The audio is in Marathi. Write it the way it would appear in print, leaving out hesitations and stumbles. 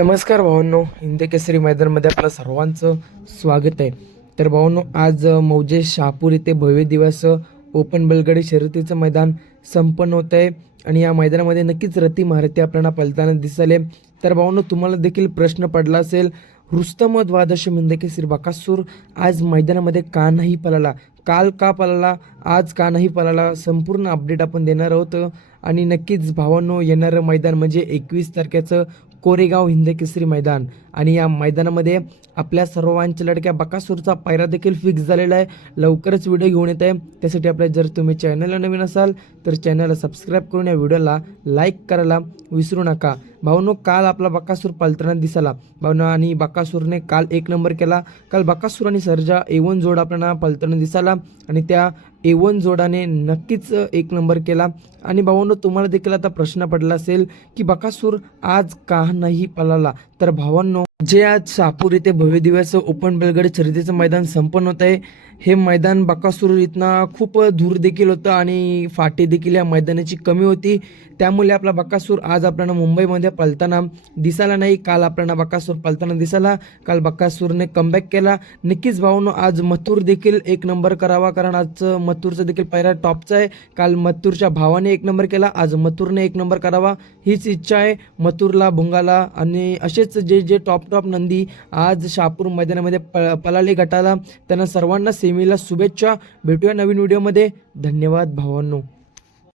नमस्कार भावांनो, हिंद केसरी मैदानमध्ये आपलं सर्वांचं स्वागत आहे. तर भावांनो, आज मौजे शहापूर येथे भव्य दिवस ओपन बैलगाडी शर्यतीचं मैदान संपन्न होत आहे आणि या मैदानामध्ये नक्कीच रती महारथी आपल्याला पळताना दिसले. तर भावांनो, तुम्हाला देखील प्रश्न पडला असेल, रुस्तम द्वादशी हिंद केसरी बकासूर आज मैदानामध्ये का नाही पळाला, काल का पळाला, आज का नाही पळाला, संपूर्ण अपडेट आपण देणार आहोत. आणि नक्कीच भावांनो, येणारं मैदान म्हणजे 21 तारखेचं कोरेगाव हिंद केसरी मैदान आणि या मैदानामध्ये आपल्या सर्वांच्या लडक्या बकासूरचा पायरा देखील फिक्स झालेला आहे. लवकरच व्हिडिओ घेऊन येत आहे. त्यासाठी आपल्या जर तुम्ही चॅनलला नवीन असाल तर चॅनलला सबस्क्राईब करून या व्हिडिओला लाईक करायला विसरू नका. भाऊनो, काल आपला बकासूर पळताना दिसला भाऊनो आणि बकासूरने काल 1 नंबर केला. काल बकासूर आणि सर्जा A1 जोड आपल्याला पळताना दिसला आणि त्या A1 जोडाने नक्कीच 1 नंबर केला. आणि भावांनो, तुम्हाला देखील आता प्रश्न पडला असेल की बकासूर आज का नाही पळाला. तर भावांनो, जे आज शहापूर येथे भव्य दिवस ओपन बैलगाडी शर्यतीचं मैदान संपन्न होत आहे, हे मैदान बकासूर इथनं खूप दूर देखील होतं आणि फाटी देखील या मैदानाची कमी होती. त्यामुळे आपला बकासूर आज आपल्याला मुंबईमध्ये पळताना दिसायला नाही. काल आपल्याला बकासूर पळताना दिसाला. काल बकासूरने कमबॅक केला. नक्कीच भावांनो, आज मथुर देखील 1 नंबर करावा, कारण आज मथुरचा देखील पायरा टॉपचा आहे. काल मथुरच्या भावाने 1 नंबर केला, आज मथुरने 1 नंबर करावा हीच इच्छा आहे मथुरला, भुंगाला आणि असेच जे जे टॉप नंदी आज शहापूर मैदानामध्ये पळाले गटाला, त्यांना सर्वांना सेमीला शुभेच्छा. भेटूया नवीन व्हिडिओमध्ये. धन्यवाद भावांनो.